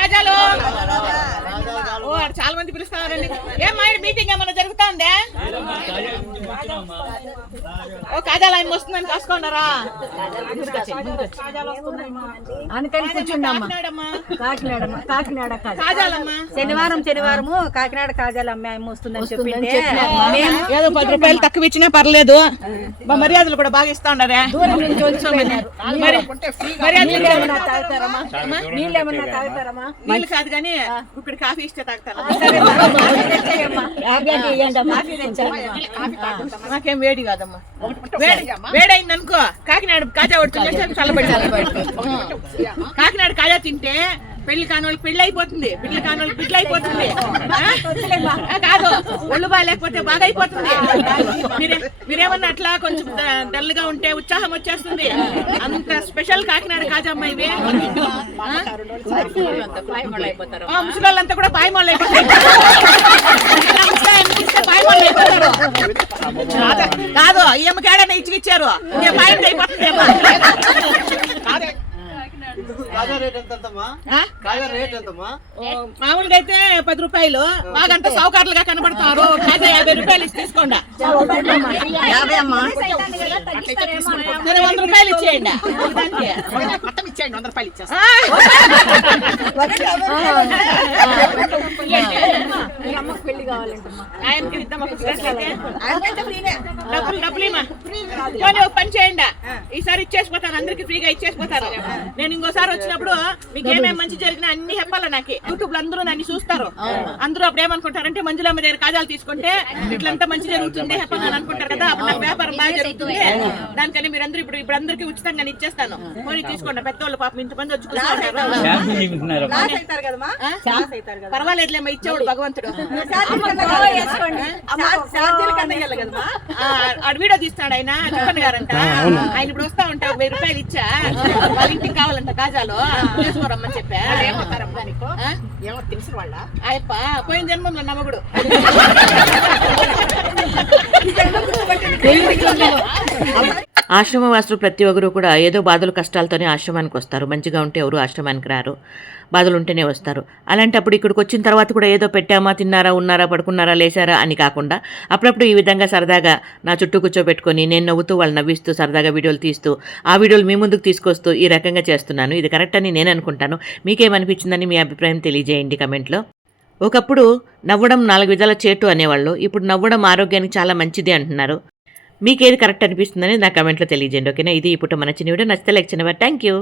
కాజాలు ఓ ఆడ చాలా మంది పిలుస్తున్నారండి. ఏం మా మీటింగ్ ఏమైనా జరుగుతుందా? ఓ కాజాలు ఆయన వస్తుందని కాసుకున్నారా అందుకని శనివారం శనివారము కాకినాడ కాజాలు అమ్మాయి వస్తుందని చెప్పింటే మేము ఏదో పది రూపాయలు తక్కువ ఇచ్చినా పర్లేదు. మా మర్యాదలు కూడా బాగా ఇస్తా ఉన్నారే. మర్యాదలు నీళ్ళు ఏమన్నా తాగుతారమ్మా? నీళ్ళు కాదు కానీ ఇక్కడ కాఫీ ఇస్తే తాగుతాను. నాకేం వేడి కాదమ్మా వేడైంది అనుకో కాకినాడ కాజా పడుతుంది చల్లబడి కాకినాడ కాజా తింటే పెళ్ళి కానోళ్ళకి పెళ్ళి అయిపోతుంది. పెళ్ళి కానోళ్ళకి బిడ్డలు అయిపోతుంది. కాదు. ఒళ్ళు బాగాలేకపోతే బాగా అయిపోతుంది మీరే మీరేమన్నా అట్లా కొంచెం డల్గా ఉంటే ఉత్సాహం వచ్చేస్తుంది. అంత స్పెషల్ కాకినాడ కాజమ్మ అమ్మాయి ఇవి. ఆ? కూడా పాయమోళ్ళు అయిపోతారు. కాదు, కాదు ఈమెకేడన్నా ఇచ్చి ఇచ్చారు పాయింట్ కాజా రేట్ ఎంత ఎంతమ్మా ఆ? కాజా రేట్ ఎంతమ్మా ఓ, మామూలుగా అయితే పది రూపాయలు. బాగంత సౌకర్యాలుగా కనబడతారు. యాభై రూపాయలు ఇచ్చి తీసుకోండి. వంద రూపాయలు ఇచ్చేయండి. మొత్తం ఇచ్చేయండి వంద రూపాయలు పెళ్ళి కావాలంటమ్మా ఆయనకి పుస్తకాలైతే? డబ్బులు పని చేయండి. ఈసారి ఇచ్చేసిపోతాను అందరికి ఫ్రీగా ఇచ్చేసిపోతాను నేను ఇంకోసారి వచ్చినప్పుడు మీకు ఏమేమి మంచి జరిగినా అన్ని చెప్పాలి నాకు. యూట్యూబ్లో అందరూ నన్ను చూస్తారు. అందరూ అప్పుడు ఏమనుకుంటారంటే మంజులమ్మ దగ్గర కాజాలు తీసుకుంటే ఇట్లంతా మంచి జరుగుతుంది చెప్పాలని అని అనుకుంటారు కదా అప్పుడు నాకు వ్యాపారం బాగా జరుగుతుంది. దానికని మీరు అందరూ ఇప్పుడు ఇప్పుడు అందరికి ఉచితంగా ఇచ్చేస్తాను. పోనీ తీసుకోండి పెద్దవాళ్ళు పాపం ఇంతమంది వచ్చి? పర్వాలేదులేమ్మా ఇచ్చేవాడు భగవంతుడు. ఆ, ఆడ వీడియో తీస్తాడు ఆయన చెప్పండి గారంట. ఆయన ఇప్పుడు వస్తా ఉంటా వెయ్యి రూపాయలు ఇచ్చా? వాళ్ళ ఇంటికి కావాలంట కాజాలు తీసుకోరమ్మని చెప్పా. ఏమవుతారమ్మా నీకు? ఏమో తెలిసిన వాళ్ళ? ఆయప్ప పోయిన జన్మంలో నమ్మగుడు ఆశ్రమవాసులు ప్రతి ఒక్కరు కూడా ఏదో బాధలు కష్టాలతోనే ఆశ్రమానికి వస్తారు. మంచిగా ఉంటే ఎవరు ఆశ్రమానికి రారు. బాధలు ఉంటేనే వస్తారు. అలాంటప్పుడు ఇక్కడికి వచ్చిన తర్వాత కూడా ఏదో పెట్టామా తిన్నారా ఉన్నారా పడుకున్నారా లేచారా అని కాకుండా అప్పుడప్పుడు ఈ విధంగా సరదాగా నా చుట్టూ కూర్చోబెట్టుకొని నేను నవ్వుతూ వాళ్ళు నవ్విస్తూ సరదాగా వీడియోలు తీస్తూ ఆ వీడియోలు మీ ముందుకు తీసుకొస్తూ ఈ రకంగా చేస్తున్నాను. ఇది కరెక్ట్ అని నేను అనుకుంటాను. మీకేమనిపించిందని మీ అభిప్రాయం తెలియజేయండి కమెంట్లో. ఒకప్పుడు నవ్వడం నాలుగు విధాల చేటు అనేవాళ్ళు. ఇప్పుడు నవ్వడం ఆరోగ్యానికి చాలా మంచిది అంటున్నారు. మీకు ఏది కరెక్ట్ అనిపిస్తుందని నా కమెంట్లో తెలియజేయండి ఓకేనా? ఇది ఇప్పుడు మన చిన్న వీడియో. నచ్చితే లైక్ చిన్నవారు థ్యాంక్ యూ.